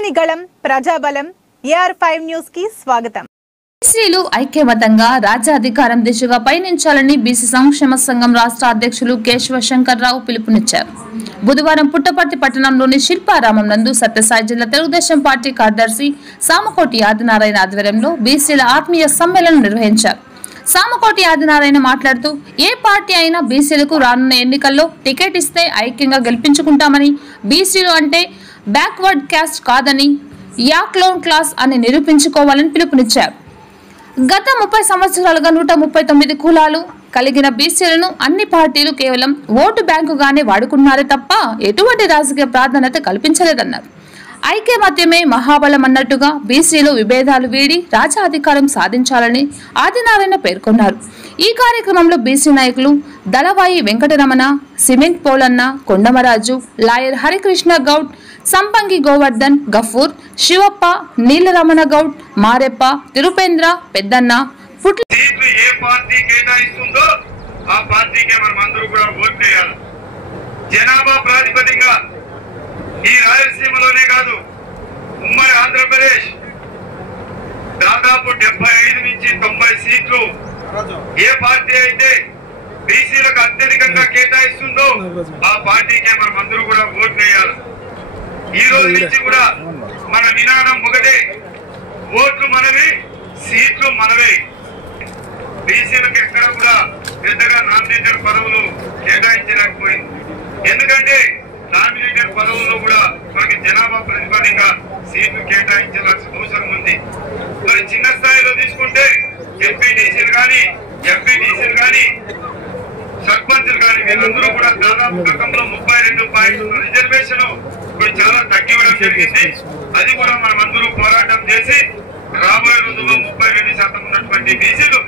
ప్రజలని గళం ప్రజాబలం AR5 news కి స్వాగతం. బీసీలు ఐక్యమతంగా రాజ్యాధికారం దిశగా పయనించాలని బీసీ సంక్షేమ సంఘం రాష్ట్ర అధ్యక్షులు కేశవ శంకర్రావు పిలుపునిచ్చారు. బుధవారం పుట్టపర్తి పట్టణంలోని శిల్పారామం నందు సత్యసాయి జిల్లా తెలుగుదేశం పార్టీ కార్యదర్శి సామకోటి ఆదినారాయణ ఆధ్వర్యంలో బీసీల ఆత్మీయ సమ్మేళనం నిర్వహించారు. సామకోటి ఆదినారాయణ మాట్లాడుతూ ఏ పార్టీ అయినా బీసీలకు రానున్న ఎన్నికల్లో టికెట్ ఇస్తే ఐక్యంగా గెలిపించుకుంటామని, బీసీలు అంటే బ్యాక్వర్డ్ క్యాస్ట్ కాదని, యాక్లోన్ క్లాస్ అని నిరూపించుకోవాలని పిలుపునిచ్చారు. గత 30 సంవత్సరాలుగా 139 కులాలు కలిగిన బీసీలను అన్ని పార్టీలు కేవలం ఓటు బ్యాంకుగానే వాడుకున్నారే తప్ప ఎటువంటి రాజకీయ ప్రాధాన్యత కల్పించలేదన్నారు. ఐక్యమత్యమే మహాబలం అన్నట్టుగా బీసీలు విభేదాలు వీడి రాజ్యాధికారం సాధించాలని ఆదినారాయణ పేర్కొన్నారు. ఈ కార్యక్రమంలో బీసీ నాయకులు దళవాయి వెంకటరమణ, సిమెంట్ పోలన్న, కొండమరాజు, లాయర్ హరికృష్ణ గౌడ్, సంపంగి గోవర్ధన్, గఫూర్, శివప్ప, నీలరమణ గౌడ్, మారెప్ప, తిరుపేంద్ర, పెద్దన్న, జనాభా ప్రాతిపదికగా ఈ రాయలసీమలోనే కాదు ఉమ్మడి ఆంధ్రప్రదేశ్ దాదాపు 75 నుంచి 90 సీట్లు ఏ పార్టీ అయితే బీసీలకు అత్యధికంగా కేటాయిస్తుందో ఆ పార్టీకే మనం అందరూ కూడా ఓటు వేయాలి. ఈ రోజు నుంచి కూడా మన నినాదం ఒకటే, ఓట్లు మనవి, సీట్లు మనవే. బీసీలకు ఎక్కడ కూడా పెద్దగా నామినేటెడ్ పదవులు కేటాయించలేకపోయింది. ఎందుకంటే నామినేటెడ్ పదవుల్లో కూడా మనకి జనాభా ప్రతిపాదిక సీట్లు కేటాయించాల్సిన అవసరం ఉంది. మరి చిన్న స్థాయిలో తీసుకుంటే ఎంపీటీసీలు కానీ, ఎంపీటీసీలు కానీ, సర్పంచులు కానీ వీళ్ళందరూ కూడా దాదాపు గతంలో 32% రిజర్వేషన్ ఇప్పుడు చాలా తగ్గివ్వడం జరిగింది. అది కూడా మనం అందరూ పోరాటం చేసి రాబోయే రోజుల్లో 32% ఉన్నటువంటి బీసీలు